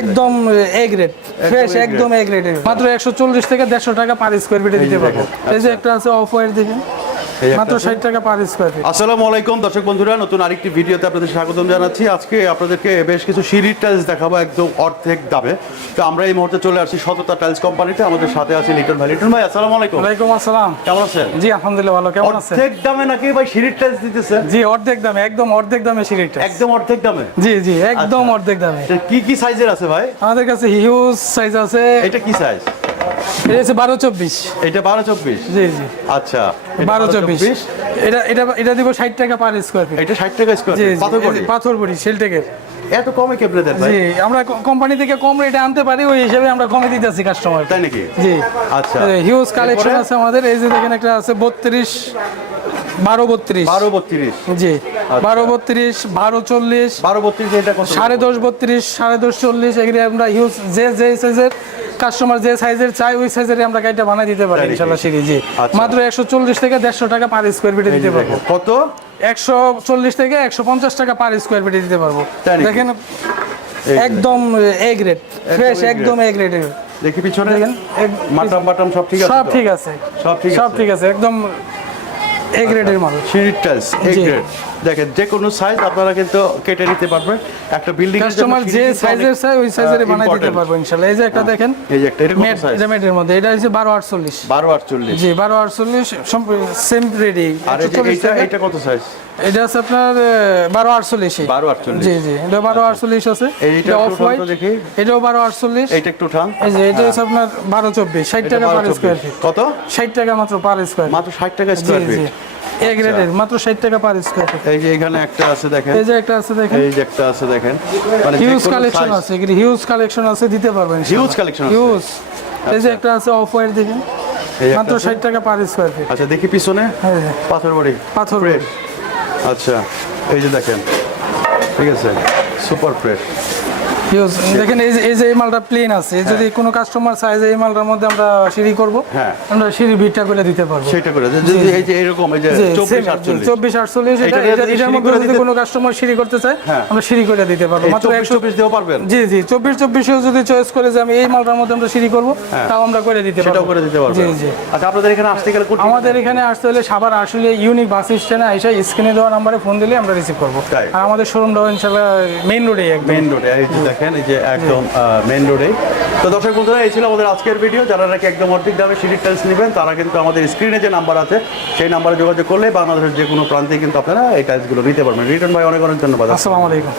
একদম A grade fresh, একদম এ গ্রেডের মাত্র 140 থেকে 150 টাকা পার স্কয়ার ফিটে দিতে পারবো। এই যে একটা আছে অফ হোয়াইট দেখেন, মাত্র 60 টাকা পার স্কয়ার ফিট। আসসালামু আলাইকুম দর্শক বন্ধুরা, নতুন আরেকটি ভিডিওতে আপনাদের স্বাগতম জানাচ্ছি। আজকে আপনাদেরকে বেশ কিছু সিঁড়ির টাইলস দেখাবো একদম অর্ধেক দামে। তো আমরা এই মুহূর্তে চলে আসছি সততা টাইলস কোম্পানিতে। আমাদের সাথে আছে লিটন ভাই। লিটন ভাই আসসালামু আলাইকুম। ওয়ালাইকুম আসসালাম, কেমন আছেন? জি আলহামদুলিল্লাহ ভালো। কেমন আছেন? অর্ধেক দামে নাকি ভাই সিঁড়ির টাইলস দিতেছে? জি অর্ধেক দামে, একদম অর্ধেক দামে সিঁড়ির টাইলস, একদম অর্ধেক দামে? জি জি একদম অর্ধেক দামে। কি কি সাইজের আছে ভাই? আমাদের কাছে হিউজ সাইজ আছে। এটা কি সাইজ? এটা হচ্ছে 12-24। এটা 12-24? জি জি আচ্ছা, 12-24। এটা দিব 60 টাকা পার স্কয়ার ফিট। এটা 60 টাকা স্কয়ার জি ফিট? পাথর বড়ি সেলটেকের। এত কমে কেমনে দেন ভাই? জি আমরা কোম্পানি থেকে কম রেটে আনতে পারি, ওই হিসাবে আমরা কমে দিতেছি কাস্টমার। তাই নাকি? জি আচ্ছা, হিউজ কালেকশন আছে আমাদের। এই যে দেখেন একটা আছে 32 12-32। 12-32? জি 12-32 12-40 12-32 এটা কত? 10.5 32 10.5 40। এগুলি আমরা হিউজ যে সাইজের কাস্টমার যে সাইজের চাই ওই সাইজের আমরা গাড়িটা বানিয়ে দিতে পারি ইনশাআল্লাহ। সিঁড়ি জি মাত্র 140 থেকে 150 টাকা পার স্কয়ার ফিটে দিতে পারবো। কত? 140 থেকে 150 টাকা পার স্কয়ার ফিটে দিতে পারবো। দেখেন একদম এ গ্রেড ফ্রেশ, একদম এ গ্রেডের। দেখি পিছনে দেখেন বাটাম সব ঠিক আছে? সব ঠিক আছে, সব ঠিক আছে, একদম এ গ্রেডের মাল। সিঁড়ির টাইলস এ গ্রেড। দেখেন যে কোনো সাইজ আপনারা কিন্তু কেটে নিতে পারবেন। একটা বিল্ডিং কাস্টমার যে সাইজের চাই ওই সাইজের বানিয়ে দিতে পারবো ইনশাআল্লাহ। এই যে একটা দেখেন, এই যে একটা এরকম সাইজ, এটা মেটের মধ্যে, এটা হচ্ছে 12-48। 12-48? জি 12-48 সেম রেডি। আর এটা কত সাইজ? এটা আছে আপনার 12-48। 12-48? জি জি এটা 12-48 আছে। এইটা অফ হোয়াইট দেখি, এটাও 12-48। এইটা একটু উঠান। এই যে এটা হচ্ছে আপনার 12-24 60 টাকা পার স্কয়ার ফিট। কত? 60 টাকা মাত্র পার স্কয়ার। মাত্র 60 টাকা স্কয়ার ফিট? এ গ্রেডের মাত্র 60 টাকা পার স্কয়ার ফিট। এই যে এখানে একটা আছে দেখেন, এই যে একটা আছে দেখেন, এই যে একটা আছে দেখেন, মানে হিউজ কালেকশন আছে, এগুলি হিউজ কালেকশন আছে, দিতে পারবেন হিউজ কালেকশন আছে, হিউজ। এই যে একটা আছে অফ হোয়াইট দেখেন, মাত্র 60 টাকা পার স্কয়ার ফিট। আচ্ছা দেখি পিছনে পাথর বড়ি, পাথর ফ্রেশ। আচ্ছা এই যে দেখেন, ঠিক আছে, সুপার ফ্রেশ হিউজ। দেখেন এই যে এই মালটা প্লেন আছে, যদি কোনো কাস্টমার সাইজ এই মালটার মধ্যে আমরা সিঁড়ি করব, হ্যাঁ আমরা সিঁড়ি ভিটটা করে দিতে পারবো। সেটা করে যদি এই যে এরকম এই যে 24-48 এটার মধ্যে যদি কোনো কাস্টমার সিঁড়ি করতে চায় আমরা সিঁড়ি করে দিতে পারবো। মাত্র 124 দিতেও পারবেন? জি জি 24-24 যদি চয়েস করে যে আমি এই মালটার মধ্যে আমরা সিঁড়ি করব, তাও আমরা করে দিতে পারবো। সেটাও করে দিতে পারবেন? জি জি। আচ্ছা আপনাদের এখানে আসতে গেলে আমাদের এখানে আসতে হলে সাভার আসলে ইউনিক বাস স্ট্যান্ডে এসে স্ক্রিনে দেওয়া নম্বরে ফোন দিলে আমরা রিসিভ করব। আর আমাদের শোরুমটাও ইনশাআল্লাহ মেইন রোডে, একদম মেইন রোডে। এই যে দেখেন, এই যে একদম মেইন রোডে। তো দর্শক বন্ধুরা, এই ছিল আমাদের আজকের ভিডিও। যারা নাকি একদম অর্ধেক দামে সিঁড়ির টাইলস নেবেন তারা কিন্তু আমাদের স্ক্রিনে যে নাম্বার আছে সেই নাম্বারে যোগাযোগ করলে বাংলাদেশের যে কোনো প্রান্তে কিন্তু আপনারা এই টাইলসগুলো নিতে পারবেন। রিটন ভাই অনেক অনেক ধন্যবাদ। আসসালামু আলাইকুম।